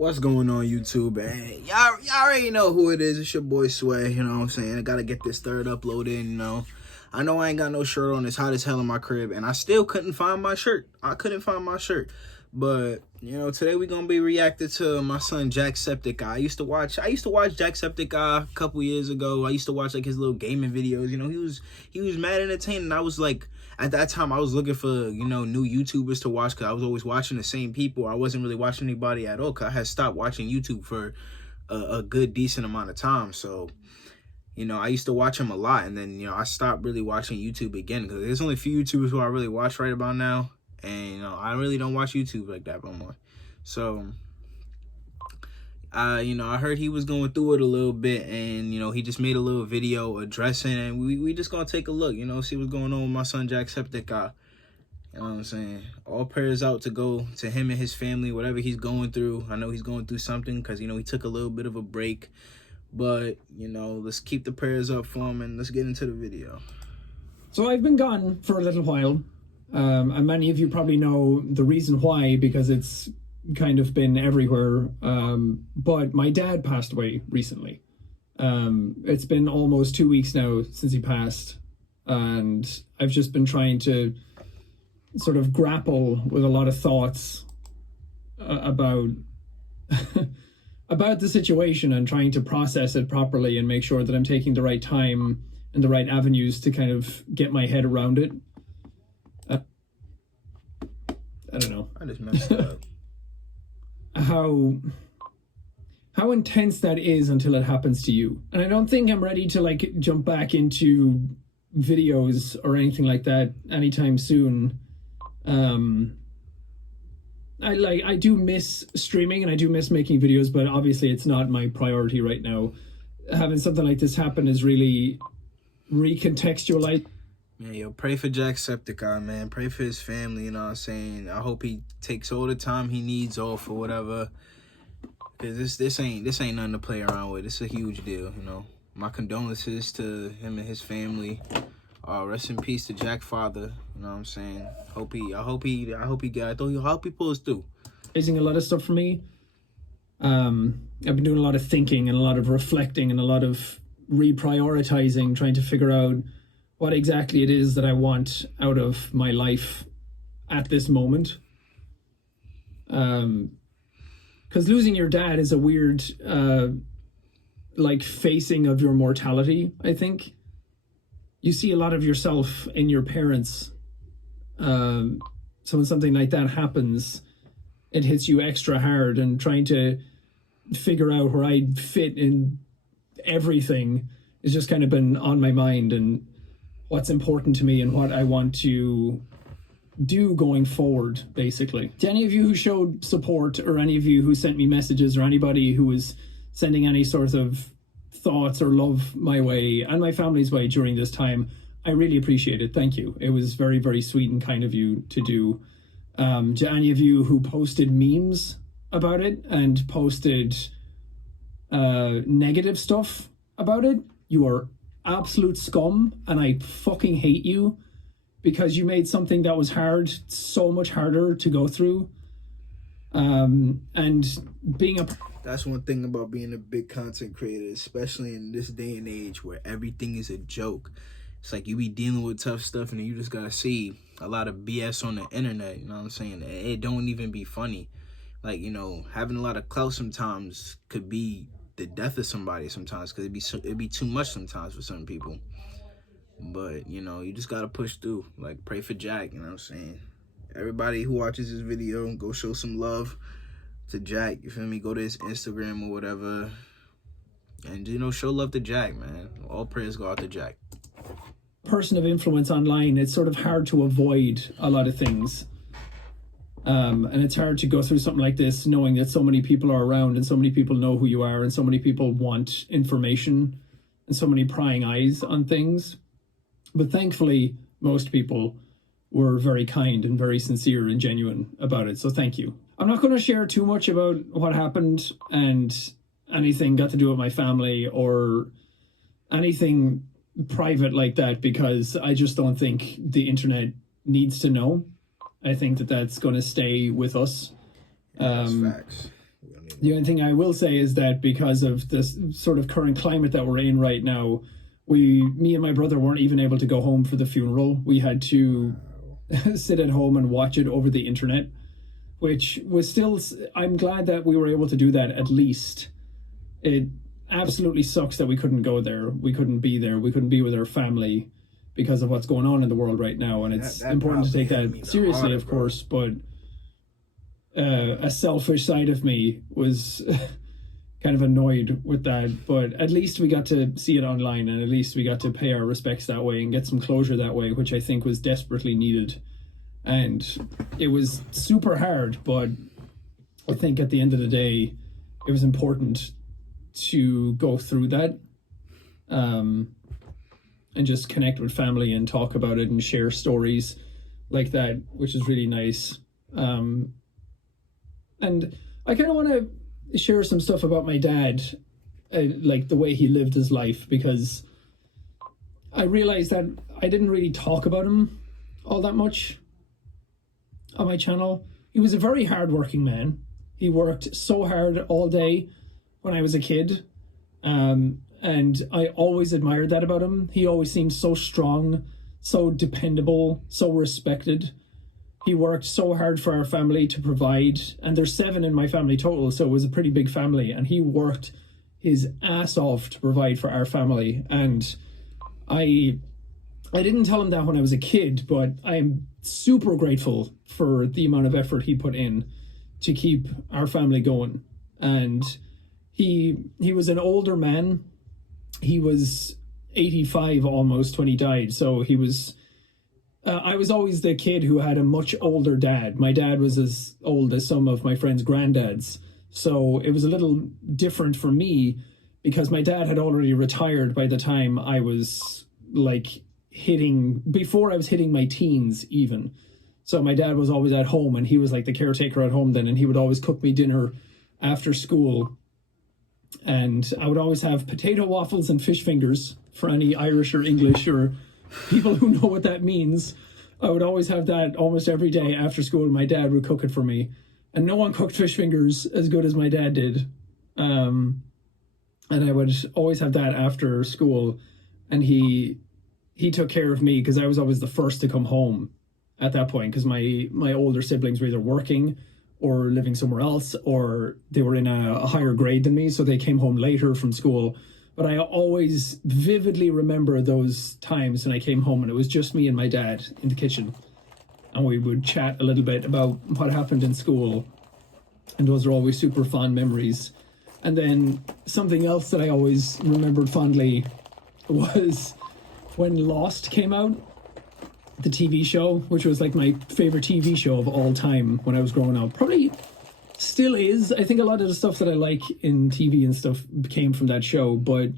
What's going on, YouTube? Man, y'all already know who it is. It's your boy Sway. You know what I'm saying? I gotta get this third uploaded. I know I ain't got no shirt on. It's hot as hell in my crib, and I still couldn't find my shirt. But today we gonna be reacting to my son Jacksepticeye. I used to watch Jacksepticeye a couple years ago. I used to watch like his little gaming videos. He was mad entertaining. I was like, at that time I was looking for new YouTubers to watch, because I was always watching the same people. I wasn't really watching anybody at all, because I had stopped watching YouTube for a good decent amount of time. So I used to watch him a lot, and then I stopped really watching YouTube again, because there's only a few YouTubers who I really watch right about now. And I really don't watch YouTube like that no more. So I heard he was going through it a little bit, and he just made a little video addressing, and we just gonna take a look, see what's going on with my son Jacksepticeye. You know what I'm saying? All prayers out to go to him and his family, whatever he's going through. I know he's going through something, because he took a little bit of a break, but let's keep the prayers up for him, and let's get into the video. So I've been gone for a little while. And many of you probably know the reason why, because it's kind of been everywhere. But my dad passed away recently. It's been almost 2 weeks now since he passed. And I've just been trying to sort of grapple with a lot of thoughts about about the situation, and trying to process it properly and make sure that I'm taking the right time and the right avenues to kind of get my head around it. I don't know. I just messed up. How intense that is until it happens to you. And I don't think I'm ready to like jump back into videos or anything like that anytime soon. I do miss streaming, and I do miss making videos, but obviously it's not my priority right now. Having something like this happen is really recontextualized. Man, yo, pray for Jacksepticeye, man. Pray for his family, you know what I'm saying? I hope he takes all the time he needs off or whatever. Because this ain't nothing to play around with. It's a huge deal, My condolences to him and his family. Rest in peace to Jack father, you know what I'm saying? I hope he pulls through. Raising a lot of stuff for me. I've been doing a lot of thinking and a lot of reflecting and a lot of reprioritizing, trying to figure out what exactly it is that I want out of my life at this moment. Because losing your dad is a weird, facing of your mortality, I think. You see a lot of yourself in your parents. So when something like that happens, it hits you extra hard, and trying to figure out where I fit in everything has just kind of been on my mind, and what's important to me and what I want to do going forward, basically. To any of you who showed support, or any of you who sent me messages, or anybody who was sending any sort of thoughts or love my way and my family's way during this time, I really appreciate it. Thank you. It was very, very sweet and kind of you to do. To any of you who posted memes about it and posted negative stuff about it, you are absolute scum, and I fucking hate you, because you made something that was hard so much harder to go through. And being that's one thing about being a big content creator, especially in this day and age where everything is a joke. It's like you be dealing with tough stuff, and then you just gotta see a lot of BS on the internet, you know what I'm saying? It don't even be funny. Like, having a lot of clout sometimes could be the death of somebody sometimes, because it'd be too much sometimes for some people. But you just gotta push through. Like, pray for Jack, you know what I'm saying? Everybody who watches this video, go show some love to Jack, you feel me? Go to his Instagram or whatever, and show love to Jack, man. All prayers go out to Jack. Person of influence online, it's sort of hard to avoid a lot of things. And it's hard to go through something like this knowing that so many people are around, and so many people know who you are, and so many people want information, and so many prying eyes on things. But thankfully, most people were very kind and very sincere and genuine about it. So thank you. I'm not going to share too much about what happened and anything got to do with my family or anything private like that, because I just don't think the internet needs to know. I think that that's going to stay with us. That's facts. We don't need The only thing I will say is that because of this sort of current climate that we're in right now, me and my brother weren't even able to go home for the funeral. We had to sit at home and watch it over the internet, which was still, I'm glad that we were able to do that at least. It absolutely sucks that we couldn't go there. We couldn't be there. We couldn't be with our family because of what's going on in the world right now. And it's that important to take probably hit that me the seriously, harder, of bro. course, but a selfish side of me was kind of annoyed with that. But at least we got to see it online, and at least we got to pay our respects that way and get some closure that way, which I think was desperately needed. And it was super hard, but I think at the end of the day, it was important to go through that, and just connect with family and talk about it and share stories like that, which is really nice. And I kind of want to share some stuff about my dad, like the way he lived his life, because I realized that I didn't really talk about him all that much on my channel. He was a very hardworking man. He worked so hard all day when I was a kid. And I always admired that about him. He always seemed so strong, so dependable, so respected. He worked so hard for our family to provide, and there's 7 in my family total, so it was a pretty big family, and he worked his ass off to provide for our family. And I didn't tell him that when I was a kid, but I am super grateful for the amount of effort he put in to keep our family going. And he was an older man. He was 85 almost when he died, so he was I was always the kid who had a much older dad. My dad was as old as some of my friends' granddads, so it was a little different for me because my dad had already retired by the time I was like before I was hitting my teens even. So my dad was always at home, and he was like the caretaker at home then, and he would always cook me dinner after school. And I would always have potato waffles and fish fingers for any Irish or English or people who know what that means. I would always have that almost every day after school. My dad would cook it for me. And no one cooked fish fingers as good as my dad did. And I would always have that after school. And he took care of me because I was always the first to come home at that point, because my older siblings were either working or living somewhere else, or they were in a higher grade than me, so they came home later from school. But I always vividly remember those times when I came home and it was just me and my dad in the kitchen, and we would chat a little bit about what happened in school, and those are always super fond memories. And then something else that I always remembered fondly was when Lost came out, the TV show, which was like my favorite TV show of all time when I was growing up. Probably still is. I think a lot of the stuff that I like in TV and stuff came from that show. But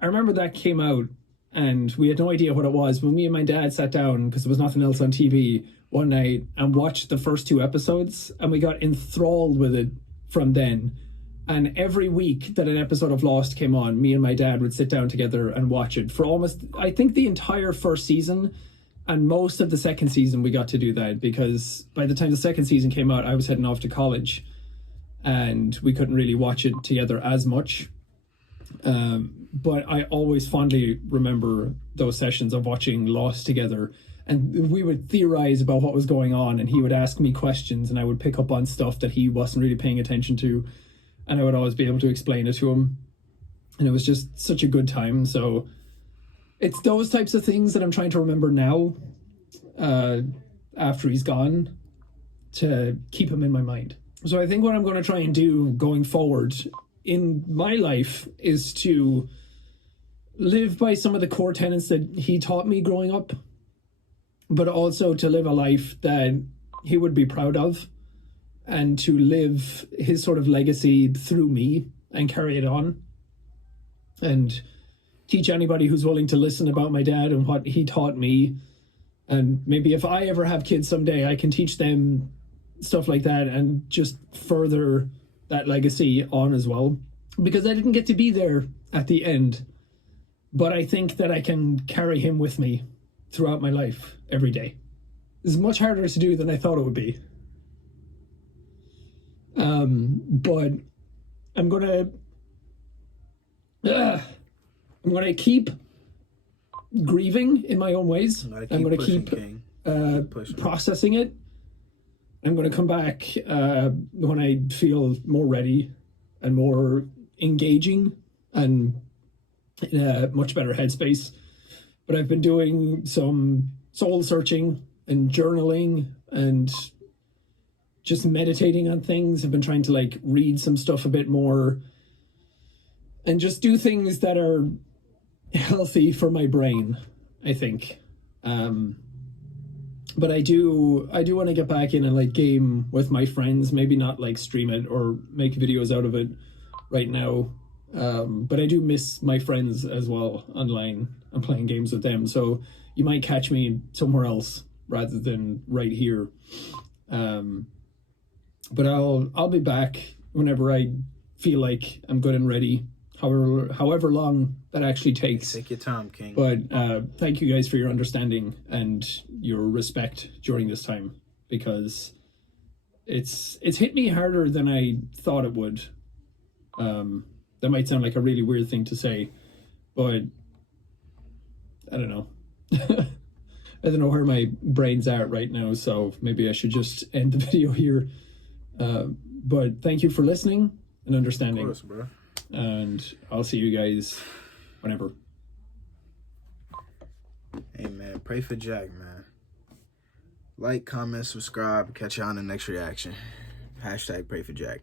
I remember that came out and we had no idea what it was. But me and my dad sat down, because there was nothing else on TV, one night and watched the first 2 episodes, and we got enthralled with it from then. And every week that an episode of Lost came on, me and my dad would sit down together and watch it for almost, I think, the entire first season. And most of the second season, we got to do that because by the time the second season came out, I was heading off to college and we couldn't really watch it together as much. But I always fondly remember those sessions of watching Lost together. And we would theorize about what was going on, and he would ask me questions, and I would pick up on stuff that he wasn't really paying attention to. And I would always be able to explain it to him. And it was just such a good time. So it's those types of things that I'm trying to remember now, after he's gone, to keep him in my mind. So I think what I'm going to try and do going forward in my life is to live by some of the core tenets that he taught me growing up, but also to live a life that he would be proud of, and to live his sort of legacy through me and carry it on. And teach anybody who's willing to listen about my dad and what he taught me. And maybe if I ever have kids someday, I can teach them stuff like that and just further that legacy on as well. Because I didn't get to be there at the end, but I think that I can carry him with me throughout my life every day. It's much harder to do than I thought it would be. But I'm gonna keep grieving in my own ways. I'm gonna keep processing it. I'm gonna come back when I feel more ready and more engaging and in a much better headspace. But I've been doing some soul searching and journaling and just meditating on things. I've been trying to like read some stuff a bit more and just do things that are healthy for my brain, I think. But I do want to get back in and like game with my friends, maybe not like stream it or make videos out of it right now. But I do miss my friends as well online. I'm playing games with them, so you might catch me somewhere else rather than right here. But I'll be back whenever I feel like I'm good and ready. However long that actually takes. Take your time, King. But thank you guys for your understanding and your respect during this time, because it's hit me harder than I thought it would. That might sound like a really weird thing to say, but I don't know. I don't know where my brain's at right now, so maybe I should just end the video here. But thank you for listening and understanding. Of course, bro. And I'll see you guys whenever. Hey, man, pray for Jack, man. Like, comment, subscribe. Catch you on the next reaction. # pray for Jack.